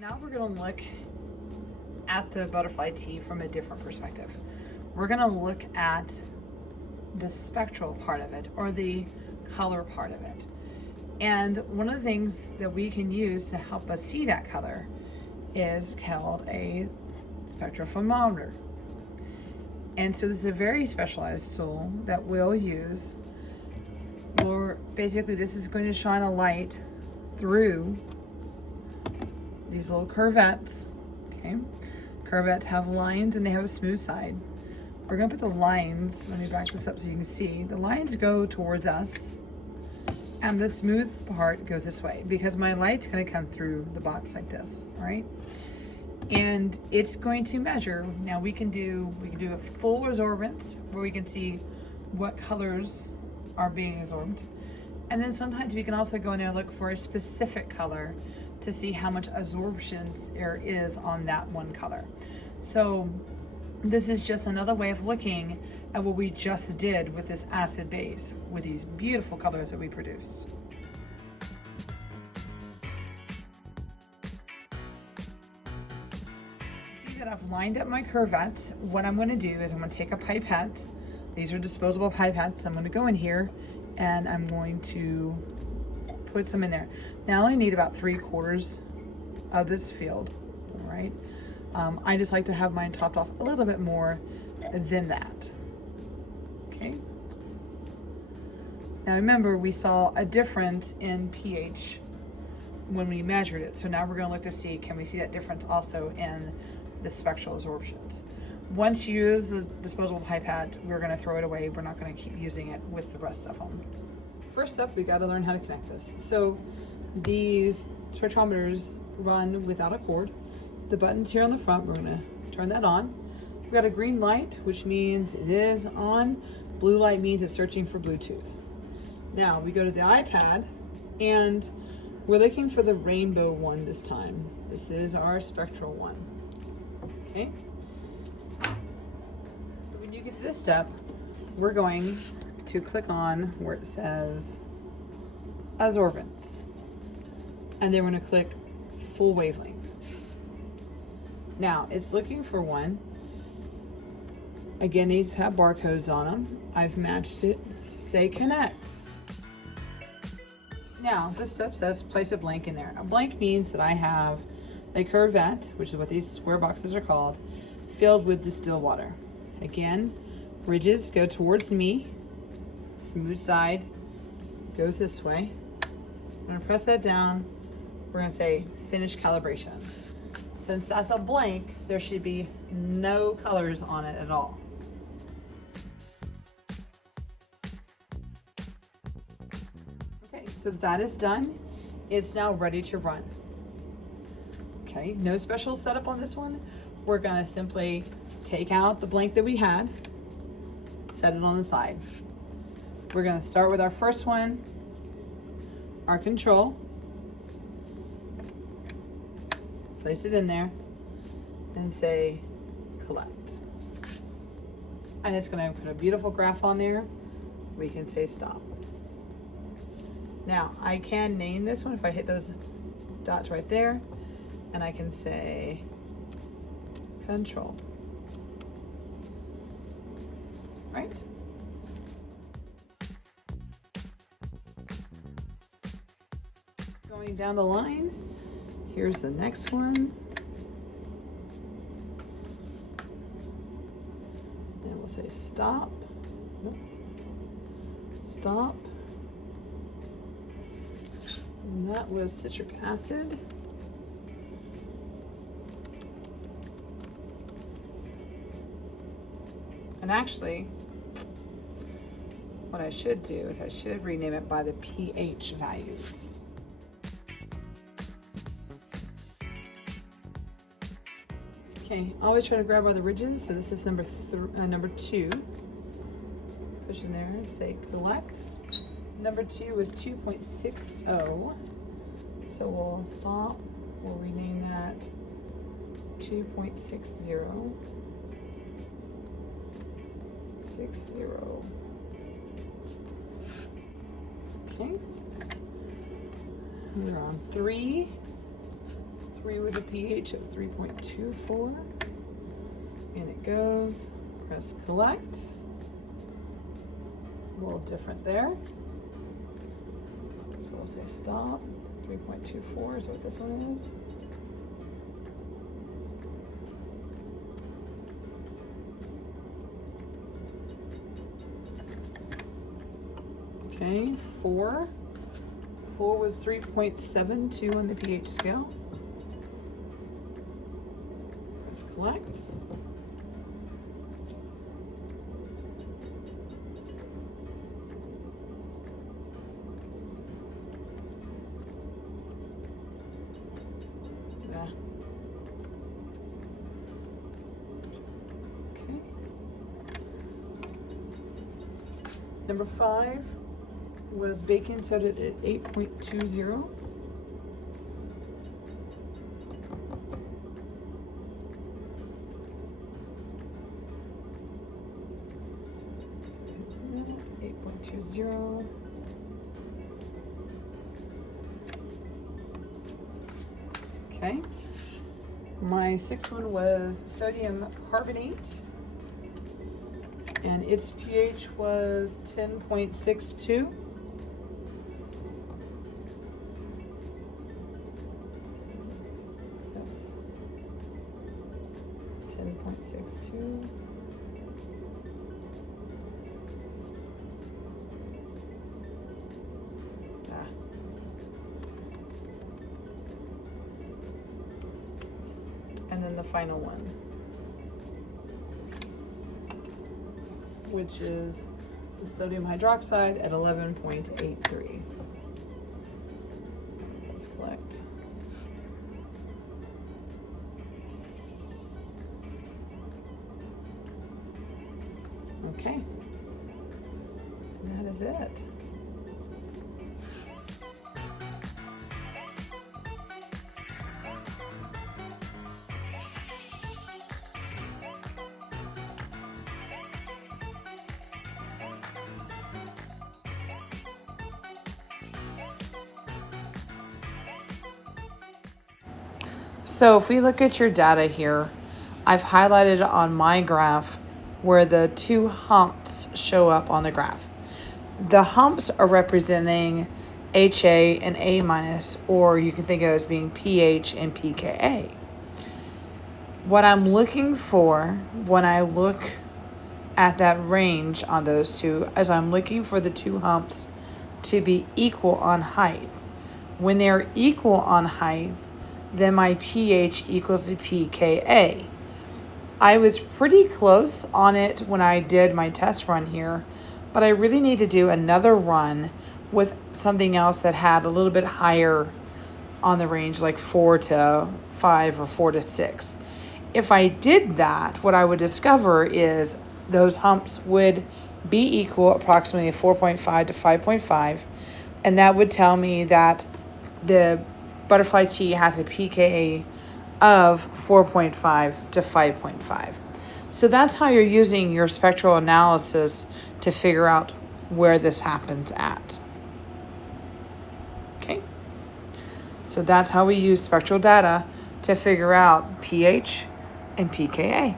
Now we're going to look at the butterfly tea from a different perspective. We're going to look at the spectral part of it, or the color part of it. And one of the things that we can use to help us see that color is called a spectrophotometer. And so this is a very specialized tool that we'll use, or basically this is going to shine a light through these little curvettes. Okay, curvettes have lines and they have a smooth side. We're gonna put the lines, let me back this up so you can see, the lines go towards us and the smooth part goes this way because my light's gonna come through the box like this, all right? And it's going to measure. Now we can do a full absorbance where we can see what colors are being absorbed. And then sometimes we can also go in there and look for a specific color to see how much absorption there is on that one color. So this is just another way of looking at what we just did with this acid base, with these beautiful colors that we produced. See that I've lined up my curvettes. What I'm going to do is I'm going to take a pipette. These are disposable pipettes. I'm going to go in here and I'm going to put some in there. Now I only need about 3/4 of this field, all right? I just like to have mine topped off a little bit more than that, okay? Now remember, we saw a difference in pH when we measured it. So now we're gonna look to see, can we see that difference also in the spectral absorptions? Once you use the disposable pipette, we're gonna throw it away. We're not gonna keep using it with the rest of them. First up, we gotta learn how to connect this. So these spectrometers run without a cord. The button's here on the front, we're gonna turn that on. We got a green light, which means it is on. Blue light means it's searching for Bluetooth. Now we go to the iPad and we're looking for the rainbow one this time. This is our spectral one, okay? So when you get to this step, we're going to click on where it says absorbance. And then we're gonna click full wavelength. Now it's looking for one. Again, these have barcodes on them. I've matched it, say connect. Now this step says place a blank in there. A blank means that I have a curvette, which is what these square boxes are called, filled with distilled water. Again, ridges go towards me, smooth side goes this way. I'm gonna press that down. We're gonna say finish calibration. Since that's a blank, there should be no colors on it at all. Okay, so that is done. It's now ready to run. Okay, no special setup on this one. We're gonna simply take out the blank that we had, set it on the side. We're gonna start with our first one, our control. Place it in there and say collect. And it's gonna put a beautiful graph on there. We can say stop. Now I can name this one if I hit those dots right there, and I can say control. Right? Going down the line, here's the next one. And we'll say stop. Nope. Stop. And that was citric acid. And actually, what I should do is I should rename it by the pH values. Okay, always try to grab by the ridges. So this is number 2. Push in there, say collect. Number 2 is 2.60. So we'll stop. We'll rename that 2.60. 60. Okay. We're on 3. 3 was a pH of 3.24. And it goes, press collect. A little different there. So we'll say stop. 3.24 is what this one is. Okay, 4. 4 was 3.72 on the pH scale. Press collect. Okay. Number 5 was baking soda at 8.20. Okay. My 6th one was sodium carbonate, and its pH was 10.62. Oops. 10.62. And then the final one, which is the sodium hydroxide at 11.83. Let's collect. Okay, that is it. So if we look at your data here, I've highlighted on my graph where the 2 humps show up on the graph. The humps are representing HA and A minus, or you can think of it as being pH and pKa. What I'm looking for when I look at that range on those two is I'm looking for the 2 humps to be equal on height. When they're equal on height, then my pH equals the pKa. I was pretty close on it when I did my test run here, but I really need to do another run with something else that had a little bit higher on the range, like 4 to 5 or 4 to 6. If I did that, what I would discover is those humps would be equal, approximately 4.5 to 5.5, and that would tell me that the butterfly tea has a pKa of 4.5 to 5.5. So that's how you're using your spectral analysis to figure out where this happens at. Okay, so that's how we use spectral data to figure out pH and pKa.